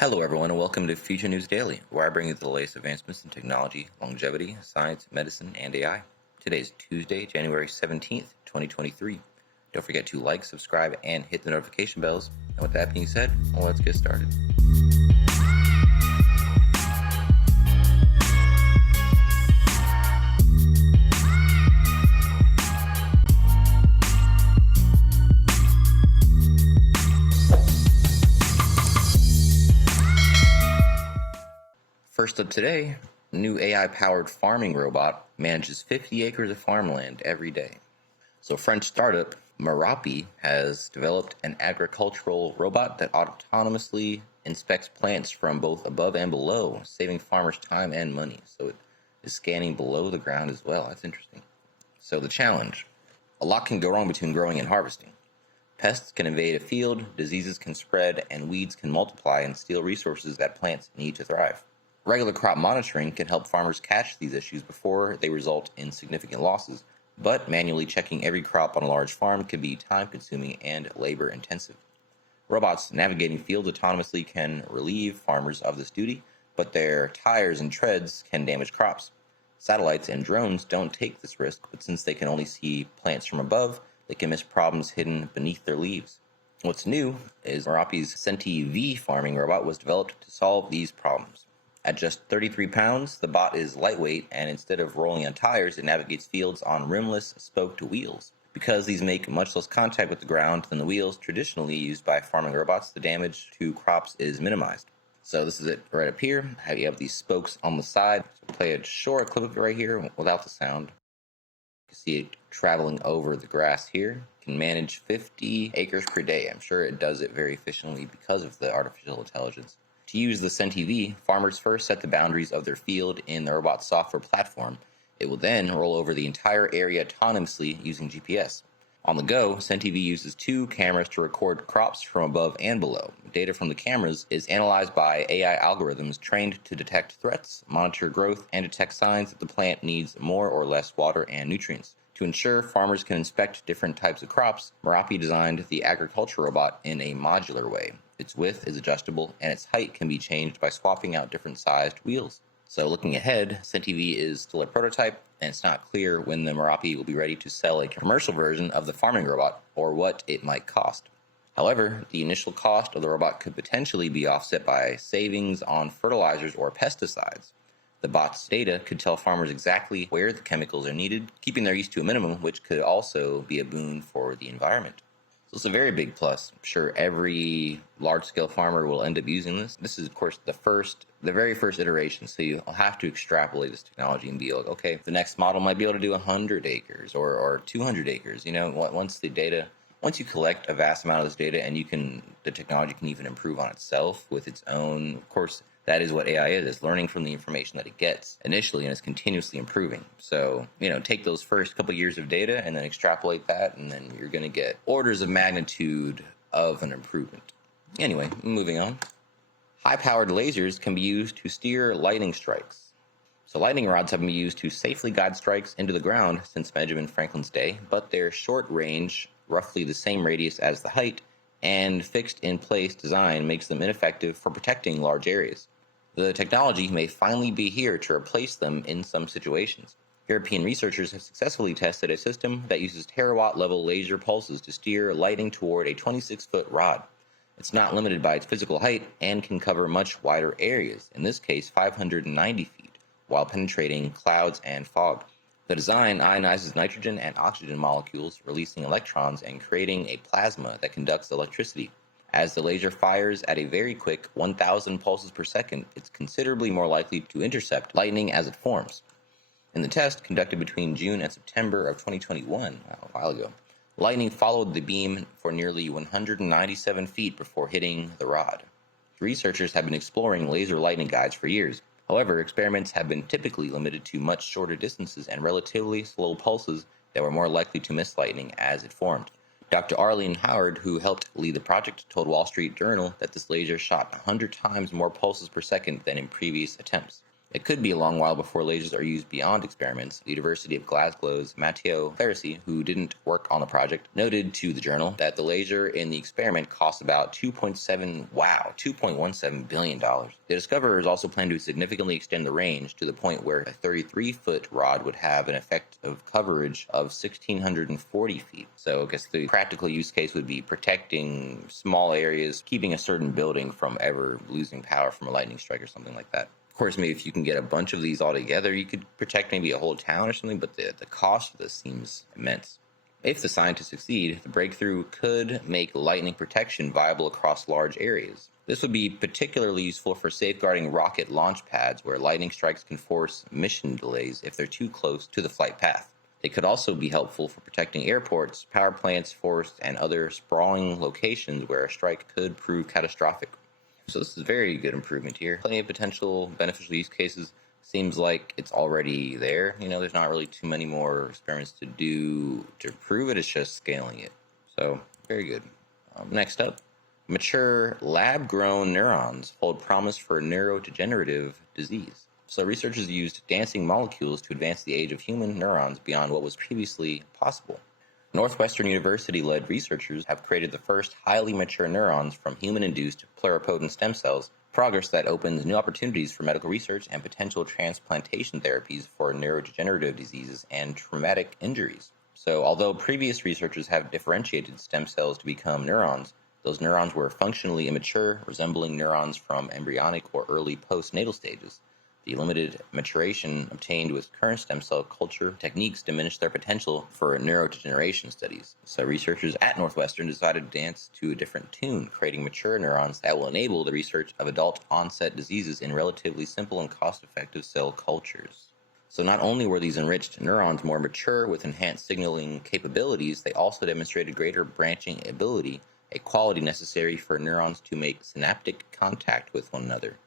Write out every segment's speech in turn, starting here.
Hello, everyone, and welcome to Future News Daily, where I bring you the latest advancements in technology, longevity, science, medicine, and AI. Today is Tuesday, January 17th, 2023. Don't forget to like, subscribe, and hit the notification bells. And with that being said, let's get started. First up today, new AI-powered farming robot manages 50 acres of farmland every day. So French startup Merapi has developed an agricultural robot that autonomously inspects plants from both above and below, saving farmers time and money. So it is scanning below the ground as well. That's interesting. So the challenge. A lot can go wrong between growing and harvesting. Pests can invade a field, diseases can spread, and weeds can multiply and steal resources that plants need to thrive. Regular crop monitoring can help farmers catch these issues before they result in significant losses, but manually checking every crop on a large farm can be time-consuming and labor-intensive. Robots navigating fields autonomously can relieve farmers of this duty, but their tires and treads can damage crops. Satellites and drones don't take this risk, but since they can only see plants from above, they can miss problems hidden beneath their leaves. What's new is Merapi's Senti-V farming robot was developed to solve these problems. At just 33 pounds, the bot is lightweight, and instead of rolling on tires, it navigates fields on rimless, spoked wheels. Because these make much less contact with the ground than the wheels traditionally used by farming robots, the damage to crops is minimized. So this is it right up here. You have these spokes on the side. So play a short clip of it right here without the sound. You can see it traveling over the grass here. It can manage 50 acres per day. I'm sure it does it very efficiently because of the artificial intelligence. To use the Senti-V, farmers first set the boundaries of their field in the robot's software platform. It will then roll over the entire area autonomously using GPS. On the go, Senti-V uses two cameras to record crops from above and below. Data from the cameras is analyzed by AI algorithms trained to detect threats, monitor growth, and detect signs that the plant needs more or less water and nutrients. To ensure farmers can inspect different types of crops, Merapi designed the agriculture robot in a modular way. Its width is adjustable, and its height can be changed by swapping out different sized wheels. So looking ahead, Senti-V is still a prototype, and it's not clear when the Merapi will be ready to sell a commercial version of the farming robot or what it might cost. However, the initial cost of the robot could potentially be offset by savings on fertilizers or pesticides. The bot's data could tell farmers exactly where the chemicals are needed, keeping their use to a minimum, which could also be a boon for the environment. So it's a very big plus. I'm sure every large-scale farmer will end up using this. This is, of course, the very first iteration, so you'll have to extrapolate this technology and be like, okay, the next model might be able to do 100 acres or 200 acres. Once you collect a vast amount of this data and the technology can even improve on itself with its own, of course, that is what AI is learning from the information that it gets initially, and it's continuously improving. So, take those first couple years of data and then extrapolate that, and then you're going to get orders of magnitude of an improvement. Anyway, moving on. High-powered lasers can be used to steer lightning strikes. So lightning rods have been used to safely guide strikes into the ground since Benjamin Franklin's day, but their short range, roughly the same radius as the height, and fixed-in-place design makes them ineffective for protecting large areas. The technology may finally be here to replace them in some situations. European researchers have successfully tested a system that uses terawatt-level laser pulses to steer lightning toward a 26-foot rod. It's not limited by its physical height and can cover much wider areas, in this case 590 feet, while penetrating clouds and fog. The design ionizes nitrogen and oxygen molecules, releasing electrons and creating a plasma that conducts electricity. As the laser fires at a very quick 1,000 pulses per second, it's considerably more likely to intercept lightning as it forms. In the test conducted between June and September of 2021, a while ago, lightning followed the beam for nearly 197 feet before hitting the rod. Researchers have been exploring laser lightning guides for years. However, experiments have been typically limited to much shorter distances and relatively slow pulses that were more likely to miss lightning as it formed. Dr. Arlene Howard, who helped lead the project, told Wall Street Journal that this laser shot 100 times more pulses per second than in previous attempts. It could be a long while before lasers are used beyond experiments. The University of Glasgow's Matteo Ferrisi, who didn't work on the project, noted to the journal that the laser in the experiment cost about $2.17 billion. The discoverers also plan to significantly extend the range to the point where a 33-foot rod would have an effective coverage of 1,640 feet. So I guess the practical use case would be protecting small areas, keeping a certain building from ever losing power from a lightning strike or something like that. Of course, maybe if you can get a bunch of these all together, you could protect maybe a whole town or something, but the cost of this seems immense. If the scientists succeed, the breakthrough could make lightning protection viable across large areas. This would be particularly useful for safeguarding rocket launch pads, where lightning strikes can force mission delays if they're too close to the flight path. They could also be helpful for protecting airports, power plants, forests, and other sprawling locations where a strike could prove catastrophic. So this is a very good improvement here. Plenty of potential beneficial use cases. Seems like it's already there. There's not really too many more experiments to do to prove it. It's just scaling it. So very good. Next up, mature lab-grown neurons hold promise for neurodegenerative disease. So researchers used dancing molecules to advance the age of human neurons beyond what was previously possible. Northwestern University-led researchers have created the first highly mature neurons from human-induced pluripotent stem cells, progress that opens new opportunities for medical research and potential transplantation therapies for neurodegenerative diseases and traumatic injuries. So although previous researchers have differentiated stem cells to become neurons, those neurons were functionally immature, resembling neurons from embryonic or early postnatal stages. The limited maturation obtained with current stem cell culture techniques diminished their potential for neurodegeneration studies. So researchers at Northwestern decided to dance to a different tune, creating mature neurons that will enable the research of adult-onset diseases in relatively simple and cost-effective cell cultures. So not only were these enriched neurons more mature with enhanced signaling capabilities, they also demonstrated greater branching ability, a quality necessary for neurons to make synaptic contact with one another.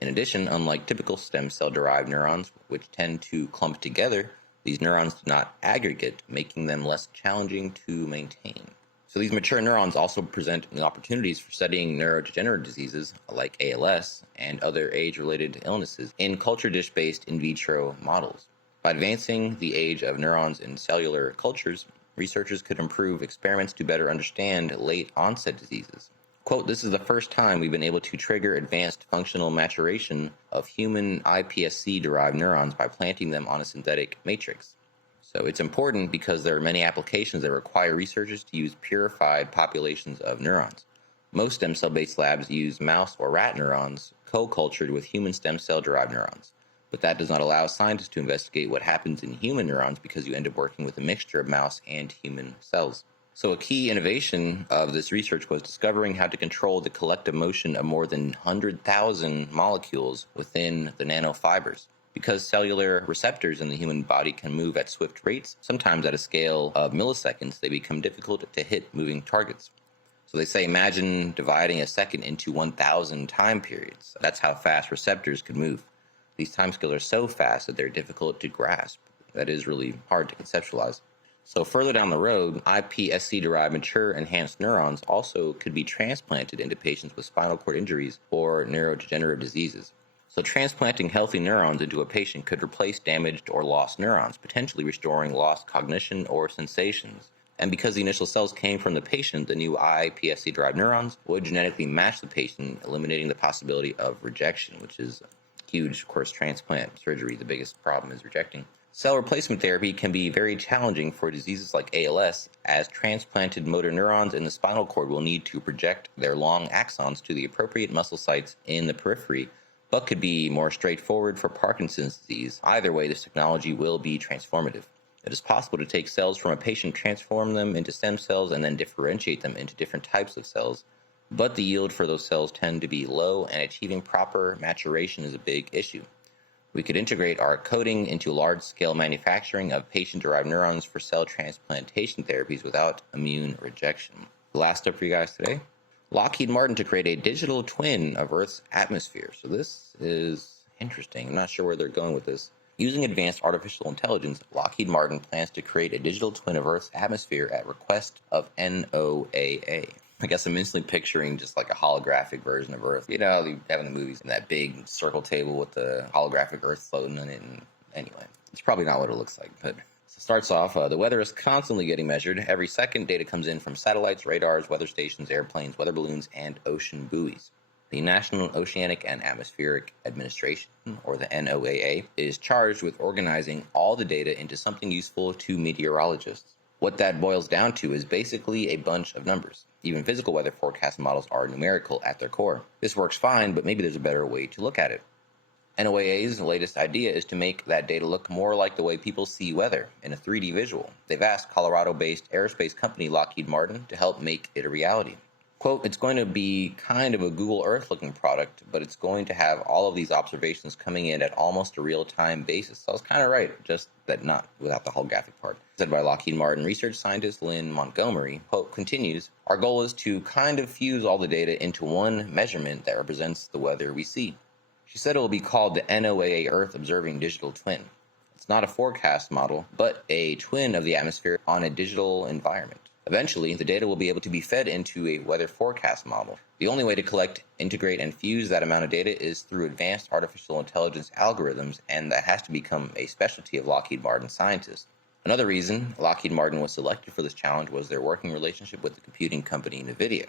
In addition, unlike typical stem cell-derived neurons, which tend to clump together, these neurons do not aggregate, making them less challenging to maintain. So these mature neurons also present new opportunities for studying neurodegenerative diseases like ALS and other age-related illnesses in culture dish-based in vitro models. By advancing the age of neurons in cellular cultures, researchers could improve experiments to better understand late-onset diseases. Quote, "This is the first time we've been able to trigger advanced functional maturation of human iPSC-derived neurons by planting them on a synthetic matrix. So it's important because there are many applications that require researchers to use purified populations of neurons. Most stem cell-based labs use mouse or rat neurons co-cultured with human stem cell-derived neurons. But that does not allow scientists to investigate what happens in human neurons because you end up working with a mixture of mouse and human cells. So a key innovation of this research was discovering how to control the collective motion of more than 100,000 molecules within the nanofibers. Because cellular receptors in the human body can move at swift rates, sometimes at a scale of milliseconds, they become difficult to hit moving targets. So they say imagine dividing a second into 1,000 time periods. That's how fast receptors could move. These timescales are so fast that they're difficult to grasp. That is really hard to conceptualize. So further down the road, iPSC-derived mature enhanced neurons also could be transplanted into patients with spinal cord injuries or neurodegenerative diseases. So transplanting healthy neurons into a patient could replace damaged or lost neurons, potentially restoring lost cognition or sensations. And because the initial cells came from the patient, the new iPSC-derived neurons would genetically match the patient, eliminating the possibility of rejection, which is huge. Of course, transplant surgery, the biggest problem is rejecting. Cell replacement therapy can be very challenging for diseases like ALS, as transplanted motor neurons in the spinal cord will need to project their long axons to the appropriate muscle sites in the periphery, but could be more straightforward for Parkinson's disease. Either way, this technology will be transformative. It is possible to take cells from a patient, transform them into stem cells, and then differentiate them into different types of cells, but the yield for those cells tend to be low, and achieving proper maturation is a big issue. We could integrate our coding into large-scale manufacturing of patient-derived neurons for cell transplantation therapies without immune rejection. The last step for you guys today, Lockheed Martin to create a digital twin of Earth's atmosphere. So this is interesting. I'm not sure where they're going with this. Using advanced artificial intelligence, Lockheed Martin plans to create a digital twin of Earth's atmosphere at request of NOAA. I guess I'm instantly picturing just like a holographic version of Earth. You know, you have in the movies that big circle table with the holographic Earth floating on it. And anyway, it's probably not what it looks like. But so it starts off, the weather is constantly getting measured. Every second, data comes in from satellites, radars, weather stations, airplanes, weather balloons, and ocean buoys. The National Oceanic and Atmospheric Administration, or the NOAA, is charged with organizing all the data into something useful to meteorologists. What that boils down to is basically a bunch of numbers. Even physical weather forecast models are numerical at their core. This works fine, but maybe there's a better way to look at it. NOAA's latest idea is to make that data look more like the way people see weather, in a 3D visual. They've asked Colorado-based aerospace company Lockheed Martin to help make it a reality. Quote, it's going to be kind of a Google Earth looking product, but it's going to have all of these observations coming in at almost a real-time basis. So I was kind of right, just that not without the holographic part. Said by Lockheed Martin research scientist Lynn Montgomery, quote, continues, our goal is to kind of fuse all the data into one measurement that represents the weather we see. She said it will be called the NOAA Earth Observing Digital Twin. It's not a forecast model, but a twin of the atmosphere on a digital environment. Eventually, the data will be able to be fed into a weather forecast model. The only way to collect, integrate, and fuse that amount of data is through advanced artificial intelligence algorithms, and that has to become a specialty of Lockheed Martin scientists. Another reason Lockheed Martin was selected for this challenge was their working relationship with the computing company NVIDIA.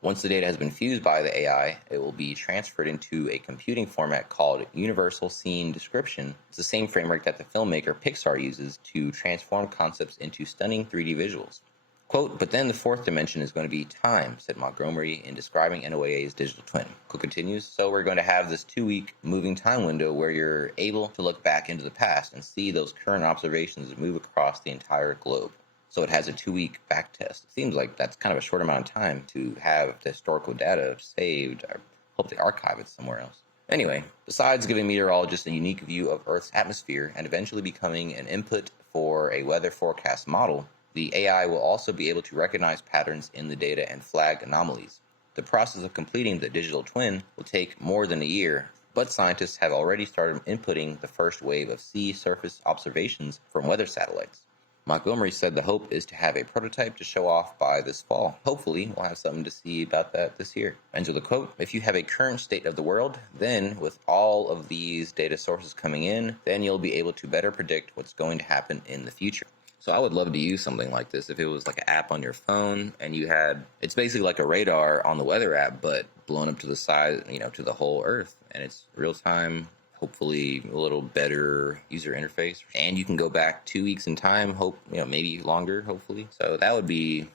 Once the data has been fused by the AI, it will be transferred into a computing format called Universal Scene Description. It's the same framework that the filmmaker Pixar uses to transform concepts into stunning 3D visuals. Quote, but then the fourth dimension is going to be time, said Montgomery in describing NOAA's digital twin. Quote continues, so we're going to have this 2-week moving time window where you're able to look back into the past and see those current observations move across the entire globe. So it has a 2-week back test. It seems like that's kind of a short amount of time to have the historical data saved. I hope they archive it somewhere else. Anyway, besides giving meteorologists a unique view of Earth's atmosphere and eventually becoming an input for a weather forecast model, the AI will also be able to recognize patterns in the data and flag anomalies. The process of completing the digital twin will take more than a year, but scientists have already started inputting the first wave of sea surface observations from weather satellites. Montgomery said the hope is to have a prototype to show off by this fall. Hopefully, we'll have something to see about that this year. Ends with a quote, if you have a current state of the world, then with all of these data sources coming in, then you'll be able to better predict what's going to happen in the future. So I would love to use something like this if it was like an app on your phone and you had, it's basically like a radar on the weather app, but blown up to the size, to the whole Earth. And it's real time, hopefully a little better user interface. And you can go back 2 weeks in time, maybe longer, hopefully. So that'd be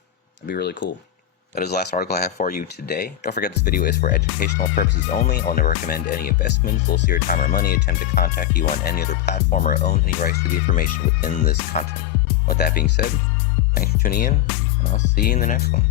really cool. That is the last article I have for you today. Don't forget this video is for educational purposes only. I'll never recommend any investments, lose your time or money, attempt to contact you on any other platform, or own any rights to the information within this content. With that being said, thanks for tuning in, and I'll see you in the next one.